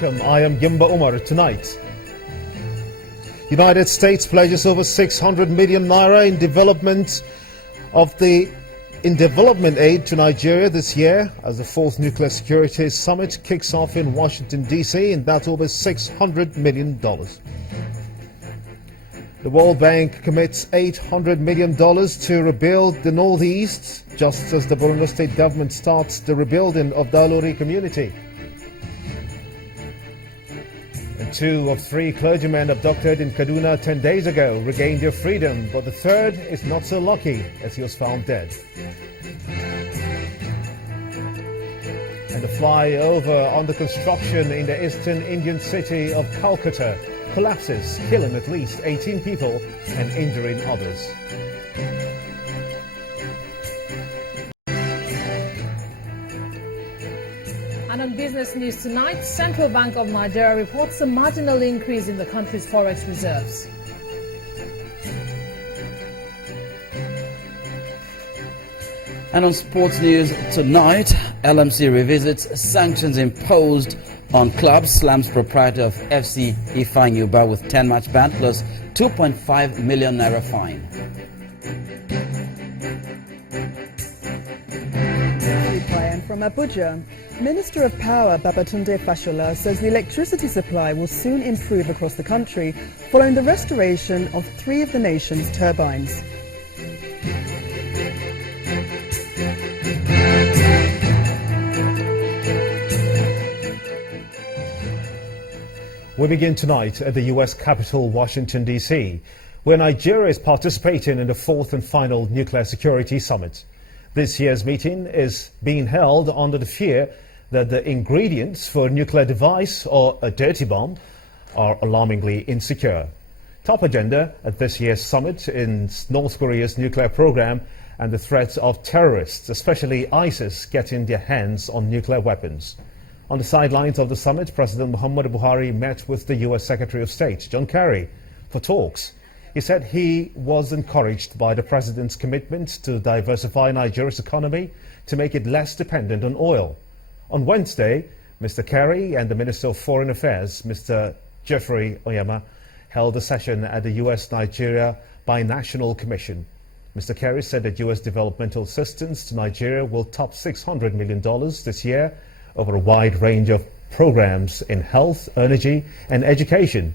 welcome. I am Gimba Umar. Tonight, United States pledges over 600 million naira in development aid to Nigeria this year as the 4th Nuclear Security Summit kicks off in Washington, D.C., and that's over $600 million. The World Bank commits $800 million to rebuild the Northeast, just as the Borno State government starts the rebuilding of the Alori community. And 2 of 3 clergymen abducted in Kaduna 10 days ago regained their freedom, but the third is not so lucky as he was found dead. And the flyover under construction in the eastern Indian city of Calcutta collapses, killing at least 18 people and injuring others. And on business news tonight, Central Bank of Nigeria reports a marginal increase in the country's forex reserves. And on sports news tonight, LMC revisits sanctions imposed on clubs, slams proprietor of FC Ifeanyi Uba with 10-match ban plus 2.5 million naira fine. And from Abuja, Minister of Power Babatunde Fashola says the electricity supply will soon improve across the country following the restoration of 3 of the nation's turbines. We begin tonight at the U.S. capital, Washington, D.C., where Nigeria is participating in the 4th and final Nuclear Security Summit. This year's meeting is being held under the fear that the ingredients for a nuclear device or a dirty bomb are alarmingly insecure. Top agenda at this year's summit is North Korea's nuclear program and the threats of terrorists, especially ISIS, getting their hands on nuclear weapons. On the sidelines of the summit, President Muhammadu Buhari met with the U.S. Secretary of State, John Kerry, for talks. He said he was encouraged by the president's commitment to diversify Nigeria's economy to make it less dependent on oil. On Wednesday, Mr. Kerry and the Minister of Foreign Affairs, Mr. Jeffrey Onyema, held a session at the U.S.-Nigeria Binational Commission. Mr. Kerry said that U.S. developmental assistance to Nigeria will top $600 million this year over a wide range of programs in health, energy and education.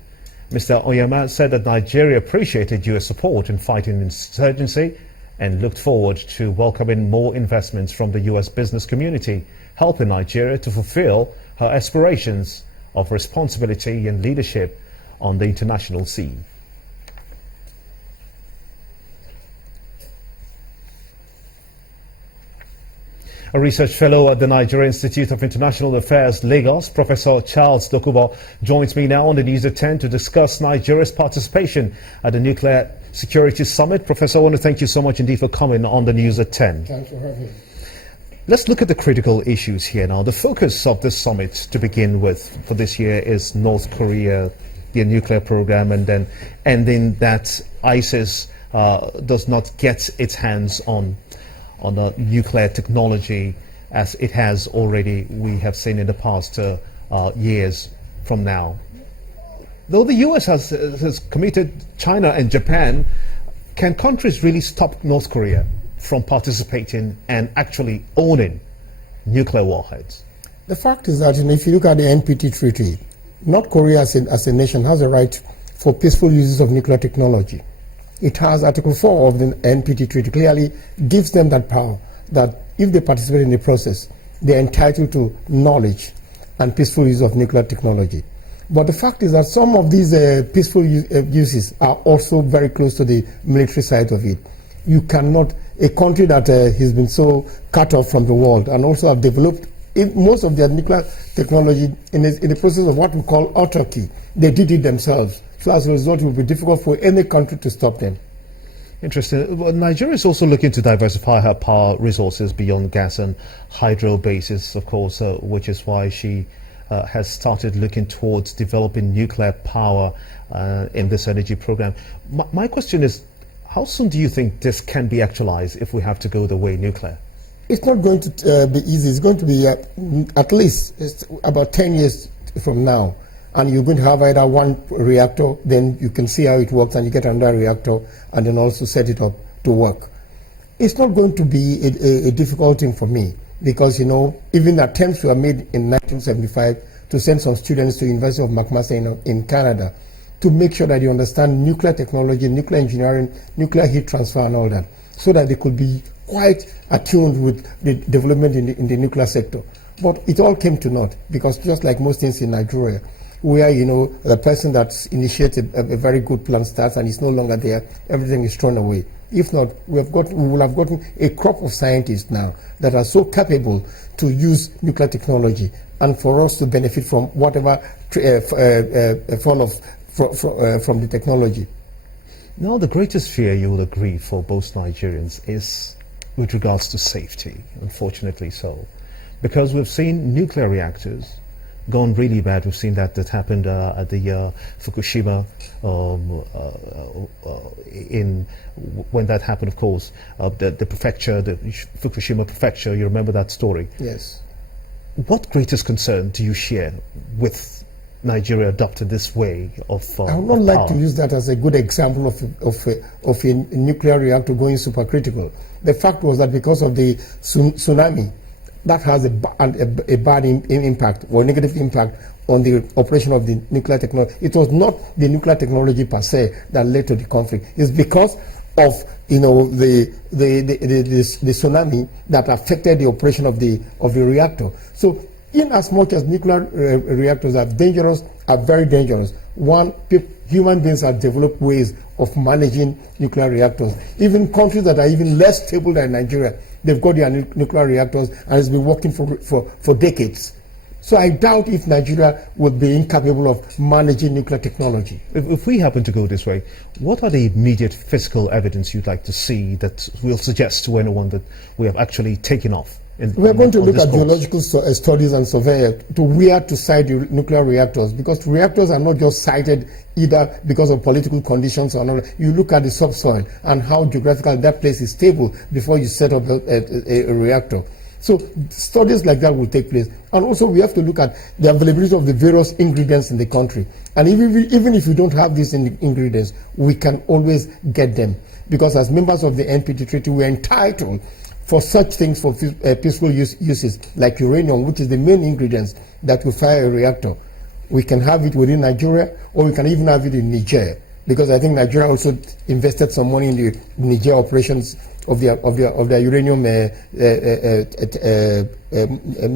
Mr. Onyema said that Nigeria appreciated U.S. support in fighting insurgency and looked forward to welcoming more investments from the U.S. business community, helping Nigeria to fulfill her aspirations of responsibility and leadership on the international scene. A research fellow at the Nigeria Institute of International Affairs, Lagos, Professor Charles Dokubo, joins me now on the News at 10 to discuss Nigeria's participation at the Nuclear Security Summit. Professor, I want to thank you so much indeed for coming on the News at 10. Thanks for having me. Let's look at the critical issues here now. The focus of this summit to begin with for this year is North Korea, their nuclear program, and then ending that ISIS does not get its hands on the nuclear technology as it has already, we have seen in the past years from now. Though the US has committed China and Japan, can countries really stop North Korea from participating and actually owning nuclear warheads? The fact is that if you look at the NPT treaty, North Korea as a nation has a right for peaceful uses of nuclear technology. It has Article 4 of the NPT treaty clearly gives them that power, that if they participate in the process, they are entitled to knowledge and peaceful use of nuclear technology. But the fact is that some of these peaceful uses are also very close to the military side of it. You cannot, a country that has been so cut off from the world and also have developed most of their nuclear technology in the process of what we call autarky. They did it themselves. So as a result, it will be difficult for any country to stop them. Interesting. Well, Nigeria is also looking to diversify her power resources beyond gas and hydro bases, of course, which is why she has started looking towards developing nuclear power in this energy program. My question is, how soon do you think this can be actualized if we have to go the way nuclear? It's not going to be easy. It's going to be at least about 10 years from now, and you're going to have either one reactor, then you can see how it works, and you get another reactor, and then also set it up to work. It's not going to be a difficult thing for me, because, even attempts were made in 1975 to send some students to University of McMaster in Canada to make sure that they understand nuclear technology, nuclear engineering, nuclear heat transfer and all that, so that they could be quite attuned with the development in the nuclear sector. But it all came to naught, because just like most things in Nigeria, where, the person that initiates a very good plan starts and is no longer there, everything is thrown away. If not, we will have gotten a crop of scientists now that are so capable to use nuclear technology, and for us to benefit from whatever fall off from the technology. Now, the greatest fear, you will agree, for most Nigerians is with regards to safety, unfortunately so. Because we've seen nuclear reactors gone really bad. We've seen that happened at the Fukushima, when that happened, of course, the prefecture, the Fukushima prefecture, you remember that story? Yes. What greatest concern do you share with Nigeria adopted this way of I would not like to use that as a good example of a nuclear reactor going supercritical. The fact was that because of the tsunami, that has a bad impact or negative impact on the operation of the nuclear technology. It was not the nuclear technology per se that led to the conflict. It's because of the tsunami that affected the operation of the reactor. So, in as much as nuclear reactors are dangerous, are very dangerous, human beings have developed ways of managing nuclear reactors. Even countries that are even less stable than Nigeria, they've got their nuclear reactors, and it's been working for decades. So I doubt if Nigeria would be incapable of managing nuclear technology. If we happen to go this way, what are the immediate physical evidence you'd like to see that will suggest to anyone that we have actually taken off? We are going to look at geological studies and survey to where to site the nuclear reactors, because reactors are not just sited either because of political conditions or not. You look at the subsoil and how geographical that place is stable before you set up a reactor. So studies like that will take place. And also we have to look at the availability of the various ingredients in the country. And even if you don't have these ingredients, we can always get them. Because as members of the NPT Treaty, we are entitled for such things for peaceful uses, like uranium, which is the main ingredients that will fire a reactor. We can have it within Nigeria, or we can even have it in Niger, because I think Nigeria also invested some money in the Niger operations of their uranium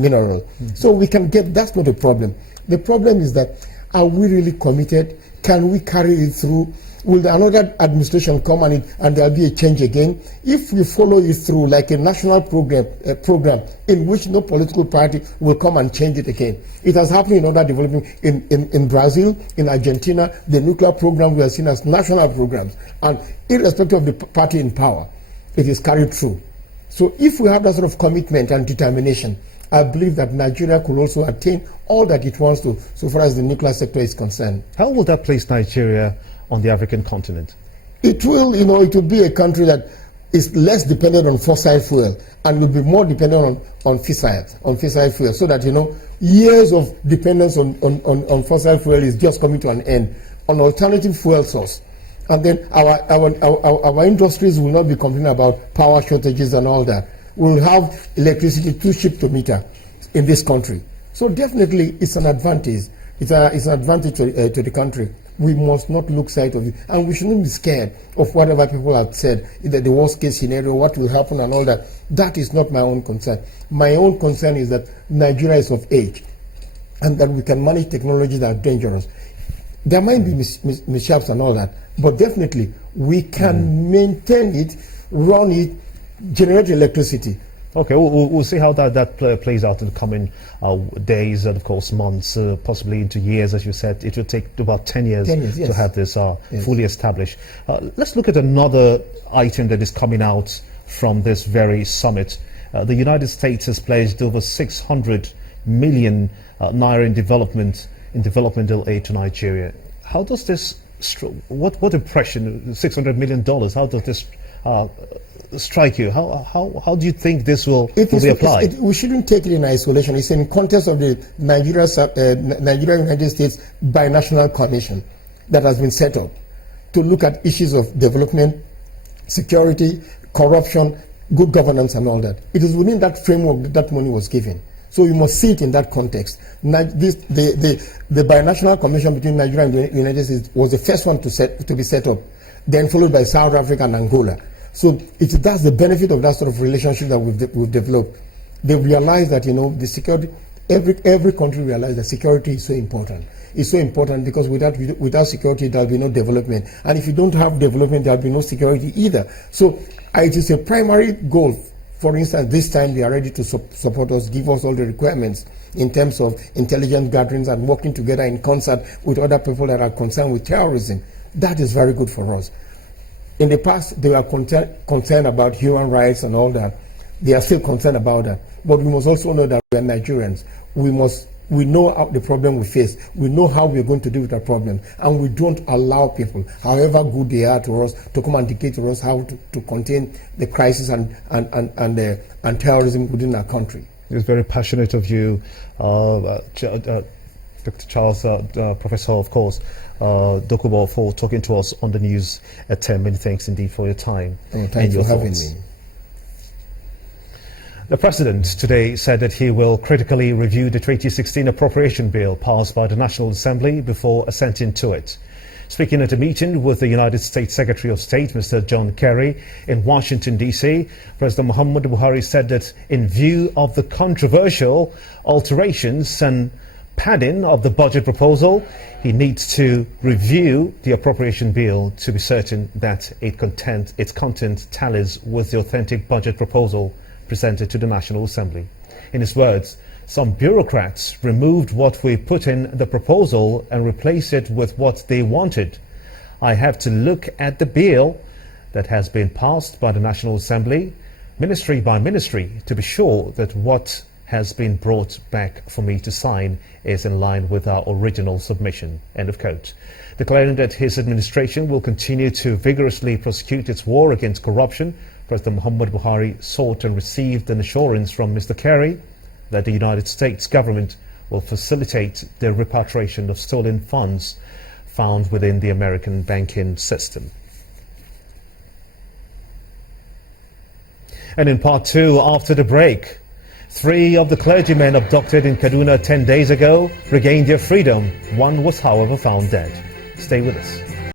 mineral. So we can get, that's not a problem. The problem is that, are we really committed? Can we carry it through? Will another administration come and there'll be a change again? If we follow it through like a national program in which no political party will come and change it again. It has happened in other developing, in Brazil, in Argentina, the nuclear program we are seen as national programs. And irrespective of the party in power, it is carried through. So if we have that sort of commitment and determination, I believe that Nigeria could also attain all that it wants to, so far as the nuclear sector is concerned. How will that place Nigeria on the African continent? It will, it will be a country that is less dependent on fossil fuel and will be more dependent on fissile fuel, so that, years of dependence on fossil fuel is just coming to an end on alternative fuel source. And then our industries will not be complaining about power shortages and all that. We'll have electricity too cheap to meter in this country. So definitely it's an advantage. It's an advantage to the country. We must not lose sight of it, and we shouldn't be scared of whatever people have said, either the worst case scenario, what will happen and all that. That is not my own concern. My own concern is that Nigeria is of age, and that we can manage technologies that are dangerous. There might be mishaps and all that, but definitely we can maintain it, run it, generate electricity. Okay, we'll see how that plays out in the coming days and, of course, months, possibly into years. As you said, it will take about 10 years, yes. to have this fully established. Let's look at another item that is coming out from this very summit. The United States has pledged over 600 million naira in developmental aid to Nigeria. How does this, what impression, $600 million, how does this strike you? How do you think this will be applied? We shouldn't take it in isolation. It's in context of the Nigeria-United States Binational Commission that has been set up to look at issues of development, security, corruption, good governance and all that. It is within that framework that money was given. So you must see it in that context. The Binational Commission between Nigeria and the United States was the first one to be set up, then followed by South Africa and Angola. So that's the benefit of that sort of relationship that we've developed. They realize that, the security, every country realizes that security is so important. It's so important because without security, there'll be no development. And if you don't have development, there'll be no security either. So it is a primary goal. For instance, this time they are ready to support us, give us all the requirements in terms of intelligence gatherings and working together in concert with other people that are concerned with terrorism. That is very good for us. In the past, they were concerned about human rights and all that. They are still concerned about that. But we must also know that we are Nigerians. We know the problem we face. We know how we're going to deal with our problem. And we don't allow people, however good they are to us, to come and dictate to us how to contain the crisis and terrorism within our country. It's very passionate of you, Dr. Charles, Professor, of course, Dokubo, for talking to us on the news at 10. Many thanks indeed for your time. Thanks for having me. The President today said that he will critically review the 2016 appropriation bill passed by the National Assembly before assenting to it. Speaking at a meeting with the United States Secretary of State, Mr. John Kerry, in Washington, D.C., President Muhammad Buhari said that in view of the controversial alterations and padding of the budget proposal, he needs to review the appropriation bill to be certain that its content tallies with the authentic budget proposal presented to the National Assembly. In his words, some bureaucrats removed what we put in the proposal and replaced it with what they wanted. I have to look at the bill that has been passed by the National Assembly, ministry by ministry, to be sure that what has been brought back for me to sign is in line with our original submission. End of quote. Declaring that his administration will continue to vigorously prosecute its war against corruption, President Muhammad Buhari sought and received an assurance from Mr. Kerry that the United States government will facilitate the repatriation of stolen funds found within the American banking system. And in part two, after the break, 3 of the clergymen abducted in Kaduna 10 days ago regained their freedom. One was, however, found dead. Stay with us.